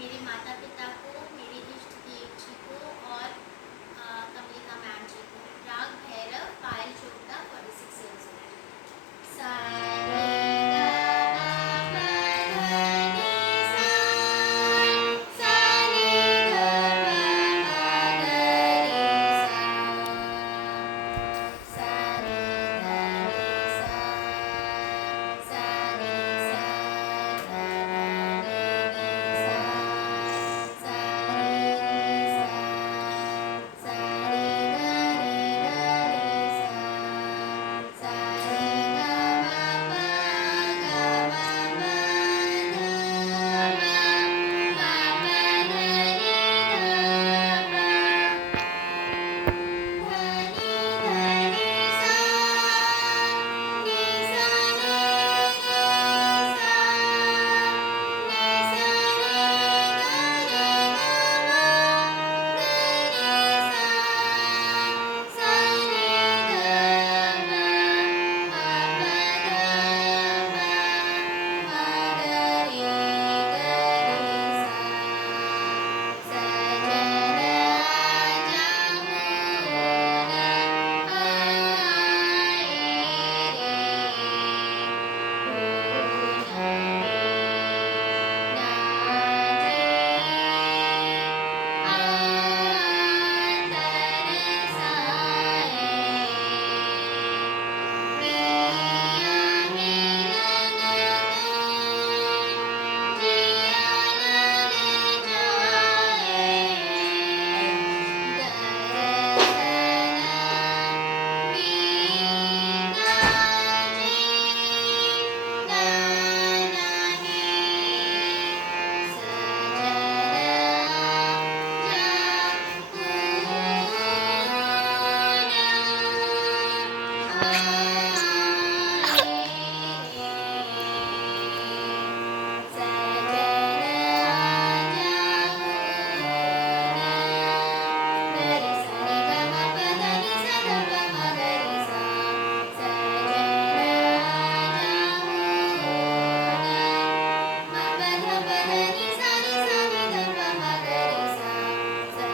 मेरे माता पिता को, मेरे इष्ट देव जी को और कमलिका मैम जी को। राग भैरव, पायल चोपड़ा, 46 years old। सा रे गा मा पा धा नि सा, सा रे गा मा पा धा रे सा, सा रे धा रे सा, सा रे सा धा धा रे सा, सा रे सा, सा रे गा रे सा, सा रे गा मा पा गा मा पा धा मा पा धा रे गा पा धनी धनी सा, नि सा रे रे सा, नि सा रे गा रे गा मा गा रे सा, सा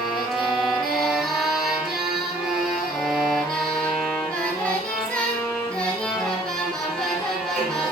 रे गा मा पा पा धा मा गा रे सा, सजन मा